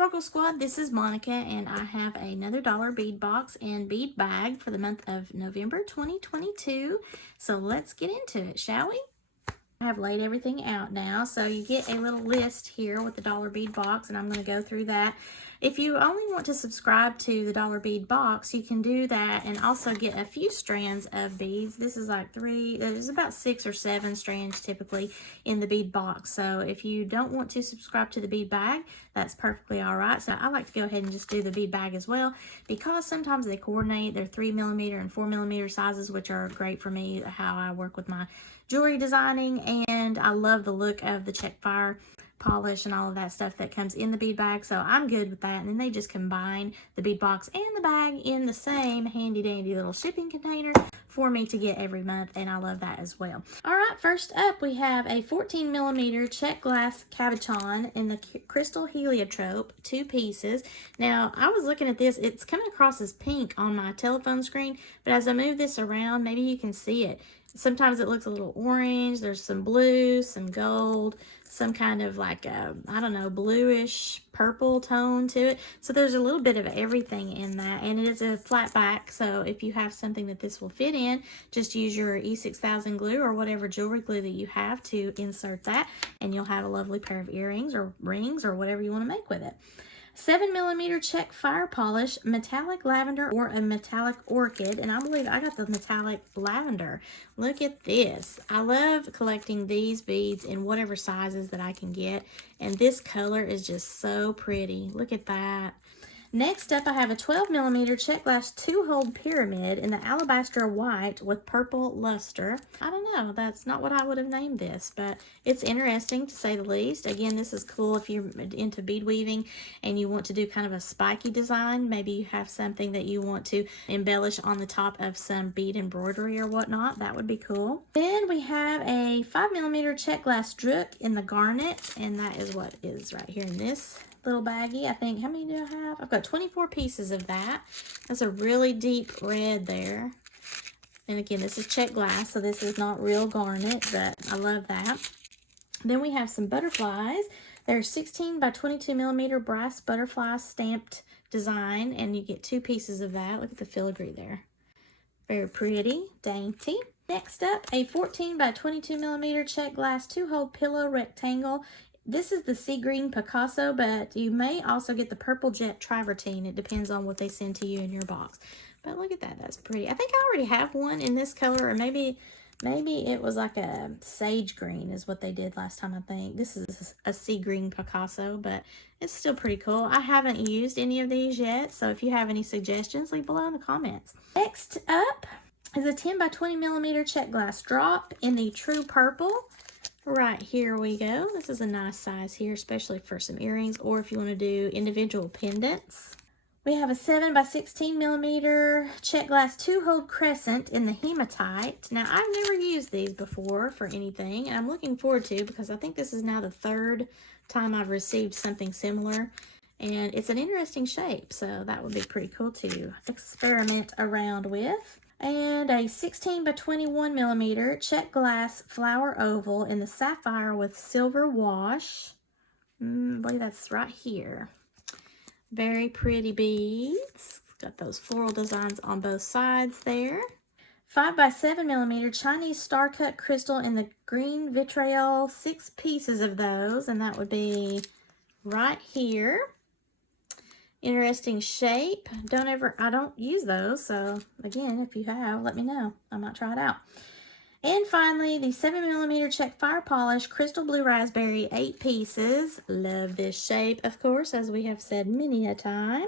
Sparkle Squad, this is Monica, and I have another dollar bead box and bead bag for the month of November 2022. So let's get into it, shall we? I have laid everything out now, so you get a little list here with the dollar bead box, and I'm going to go through that. If you only want to subscribe to the dollar bead box, you can do that and also get a few strands of beads. This is like there's about 6 or 7 strands typically in the bead box. So if you don't want to subscribe to the bead bag, that's perfectly all right. So I like to go ahead and just do the bead bag as well, because sometimes they coordinate. They're 3mm and 4mm sizes, which are great for me, how I work with my jewelry designing, and I love the look of the check fire polish and all of that stuff that comes in the bead bag, so I'm good with that. And then they just combine the bead box and the bag in the same handy dandy little shipping container for me to get every month, and I love that as well. All right, first up we have a 14mm check glass cabochon in the crystal heliotrope, 2 pieces. Now I was looking at this, it's coming across as pink on my telephone screen, but as I move this around, maybe you can see it. Sometimes it looks a little orange. There's some blue, some gold, some kind of like a, I don't know, bluish purple tone to it. So there's a little bit of everything in that, and it is a flat back. So if you have something that this will fit in, just use your E6000 glue or whatever jewelry glue that you have to insert that, and you'll have a lovely pair of earrings or rings or whatever you want to make with it. 7mm check fire polish, metallic lavender or a metallic orchid, and I believe I got the metallic lavender. Look at this. I love collecting these beads in whatever sizes that I can get, and this color is just so pretty. Look at that. Next up, I have a 12mm check glass 2-hole pyramid in the alabaster white with purple luster. I don't know, that's not what I would have named this, but it's interesting to say the least. Again, this is cool if you're into bead weaving and you want to do kind of a spiky design. Maybe you have something that you want to embellish on the top of some bead embroidery or whatnot. That would be cool. Then we have a 5mm check glass drook in the garnet, and that is what is right here in this little baggie. I think, how many do I have? I've got 24 pieces of that. That's a really deep red there. And again, this is check glass, so this is not real garnet, but I love that. Then we have some butterflies. They're 16 by 22mm brass butterfly stamped design, and you get 2 pieces of that. Look at the filigree there. Very pretty, dainty. Next up, a 14 by 22mm check glass 2-hole pillow rectangle. This is the sea green Picasso, but you may also get the purple jet travertine. It depends on what they send to you in your box. But look at that, that's pretty. I think I already have one in this color, or maybe it was like a sage green is what they did last time, I think. This is a sea green Picasso, but it's still pretty cool. I haven't used any of these yet, so if you have any suggestions, leave below in the comments. Next up is a 10 by 20mm check glass drop in the true purple. Right, here we go. This is a nice size here, especially for some earrings, or if you want to do individual pendants. We have a 7 by 16mm check glass 2-hole crescent in the hematite. Now, I've never used these before for anything, and I'm looking forward to, because I think this is now the 3rd time I've received something similar, and it's an interesting shape, so that would be pretty cool to experiment around with. And a 16 by 21mm check glass flower oval in the sapphire with silver wash. I believe that's right here. Very pretty beads. Got those floral designs on both sides there. 5 by 7mm Chinese star cut crystal in the green vitriol. 6 pieces of those, and that would be right here. Interesting shape. I don't use those, so again, if you have, let me know. I might try it out. And finally, the 7mm check fire polish crystal blue raspberry, 8 pieces. Love this shape, of course, as we have said many a time.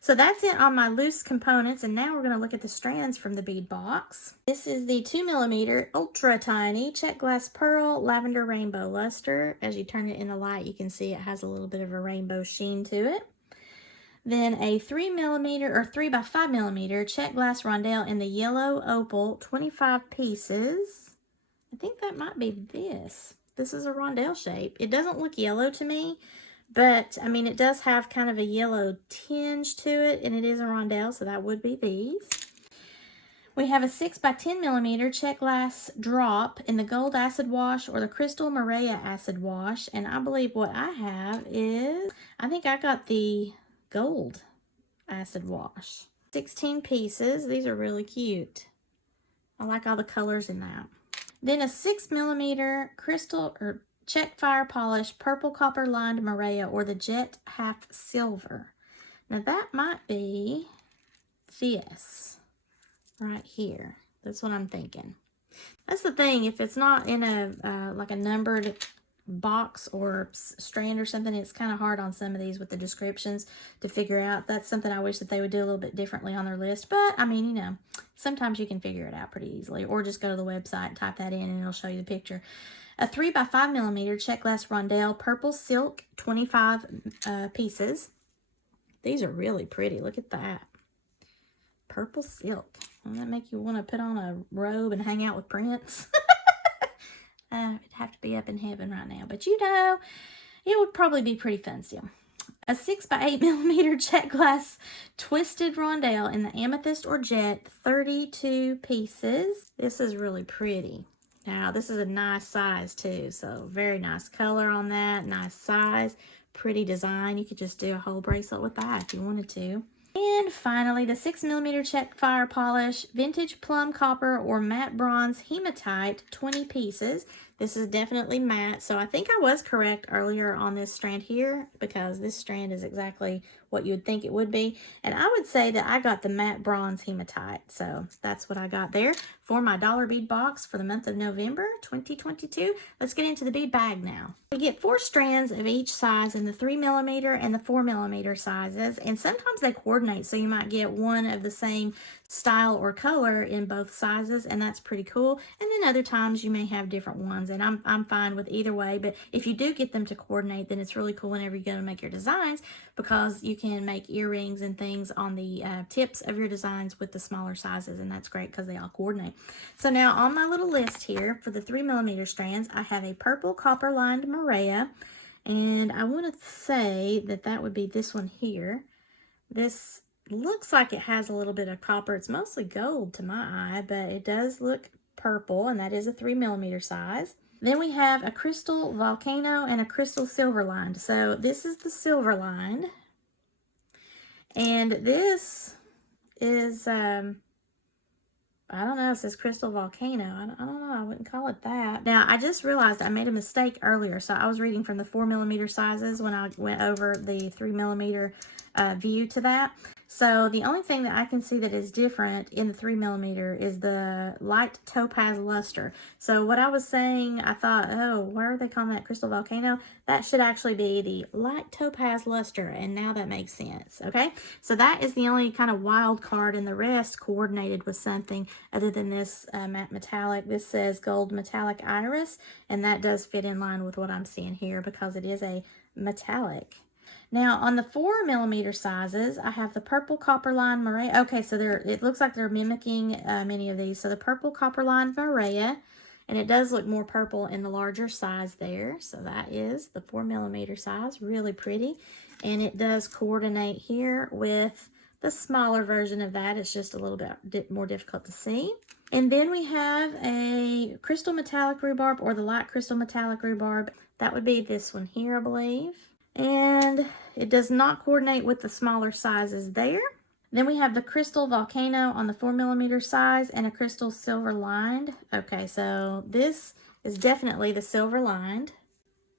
So that's it on my loose components, and now we're going to look at the strands from the bead box. This is the 2mm ultra tiny check glass pearl lavender rainbow luster. As you turn it in the light, you can see it has a little bit of a rainbow sheen to it. Then a 3mm or 3 by 5mm check glass rondelle in the yellow opal, 25 pieces. I think that might be this. This is a rondelle shape. It doesn't look yellow to me, but I mean, it does have kind of a yellow tinge to it, and it is a rondelle, so that would be these. We have a 6 by 10 millimeter check glass drop in the gold acid wash or the crystal Maria acid wash. And I believe what I have is, I think I got the gold acid wash. 16 pieces. These are really cute. I like all the colors in that. Then a 6 millimeter crystal or check fire polish purple copper lined Maria or the jet half silver. Now that might be this right here. That's what I'm thinking. That's the thing. If it's not in a like a numbered box or strand or something, it's kind of hard on some of these with the descriptions to figure out. That's something I wish that they would do a little bit differently on their list. But I mean, you know, sometimes you can figure it out pretty easily, or just go to the website and type that in and it'll show you the picture. A 3 by 5 millimeter check glass rondelle purple silk 25 pieces. These are really pretty. Look at that. Purple silk. Doesn't that make you want to put on a robe and hang out with Prince? It'd have to be up in heaven right now. But you know, it would probably be pretty fun still. A 6 by 8 millimeter check glass twisted rondelle in the amethyst or jet, 32 pieces. This is really pretty. Now, this is a nice size too. So very nice color on that. Nice size. Pretty design. You could just do a whole bracelet with that if you wanted to. And finally, the 6 millimeter check fire polish, vintage plum copper or matte bronze hematite, 20 pieces. This is definitely matte, so I think I was correct earlier on this strand here because this strand is exactly what you would think it would be. And I would say that I got the matte bronze hematite, so that's what I got there for my dollar bead box for the month of November 2022. Let's get into the bead bag now. We get 4 strands of each size in the 3 millimeter and the 4 millimeter sizes, and sometimes they coordinate, so you might get one of the same style or color in both sizes, and that's pretty cool. And then other times you may have different ones, and I'm fine with either way. But if you do get them to coordinate, then it's really cool whenever you go to make your designs, because you can make earrings and things on the tips of your designs with the smaller sizes, and that's great because they all coordinate. So now on my little list here for the 3 millimeter strands, I have a purple copper lined Maria, and I want to say that that would be this one here. This looks like it has a little bit of copper. It's mostly gold to my eye, but it does look purple, and that is a 3 millimeter size. Then we have a crystal volcano and a crystal silver lined. So this is the silver lined, and this is I don't know, it says crystal volcano. I don't know, I wouldn't call it that. Now, I just realized I made a mistake earlier. So I was reading from the 4 millimeter sizes when I went over the 3 millimeter view to that. So the only thing that I can see that is different in the 3 millimeter is the light topaz luster. So what I was saying, I thought, oh, why are they calling that crystal volcano? That should actually be the light topaz luster, and now that makes sense, okay? So that is the only kind of wild card, and the rest coordinated with something other than this matte metallic. This says gold metallic iris, and that does fit in line with what I'm seeing here because it is a metallic. Now, on the 4 millimeter sizes, I have the purple copper line Maria. Okay, so it looks like they're mimicking many of these. So the purple copper line Maria, and it does look more purple in the larger size there. So that is the 4 millimeter size, really pretty. And it does coordinate here with the smaller version of that. It's just a little bit more difficult to see. And then we have a crystal metallic rhubarb or the light crystal metallic rhubarb. That would be this one here, I believe. And it does not coordinate with the smaller sizes there. Then we have the crystal volcano on the 4 millimeter size and a crystal silver lined. Okay, so this is definitely the silver lined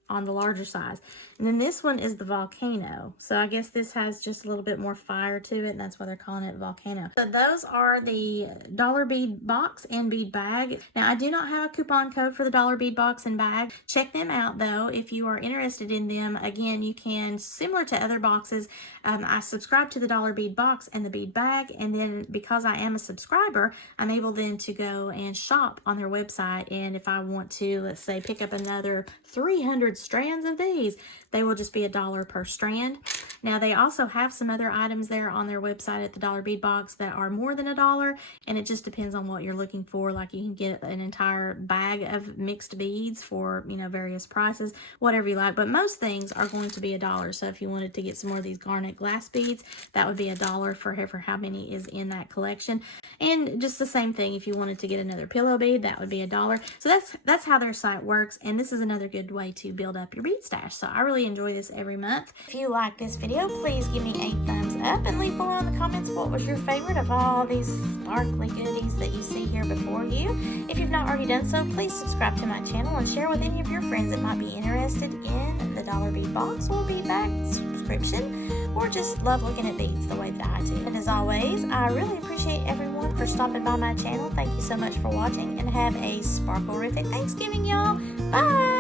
on the larger size. And then this one is the volcano. So I guess this has just a little bit more fire to it, and that's why they're calling it volcano. So those are the dollar bead box and bead bag. Now, I do not have a coupon code for the dollar bead box and bag. Check them out, though, if you are interested in them. Again, you can, similar to other boxes, I subscribe to the dollar bead box and the bead bag, and then because I am a subscriber, I'm able then to go and shop on their website. And if I want to, let's say, pick up another 300 strands of these, they will just be $1 per strand. Now they also have some other items there on their website at the Dollar Bead Box that are more than $1, and it just depends on what you're looking for. Like, you can get an entire bag of mixed beads for, you know, various prices, whatever you like, but most things are going to be $1. So if you wanted to get some more of these garnet glass beads, that would be $1 for how many is in that collection. And just the same thing, if you wanted to get another pillow bead, that would be $1. So that's how their site works, and this is another good way to build up your bead stash. So I really enjoy this every month. If you like this video, please give me a thumbs up and leave below in the comments what was your favorite of all these sparkly goodies that you see here before you. If you've not already done so, please subscribe to my channel and share with any of your friends that might be interested in the Dollar Bead Box or bead bag subscription, or just love looking at beads the way that I do. And as always, I really appreciate everyone for stopping by my channel. Thank you so much for watching, and have a sparkle-rific Thanksgiving, y'all. Bye!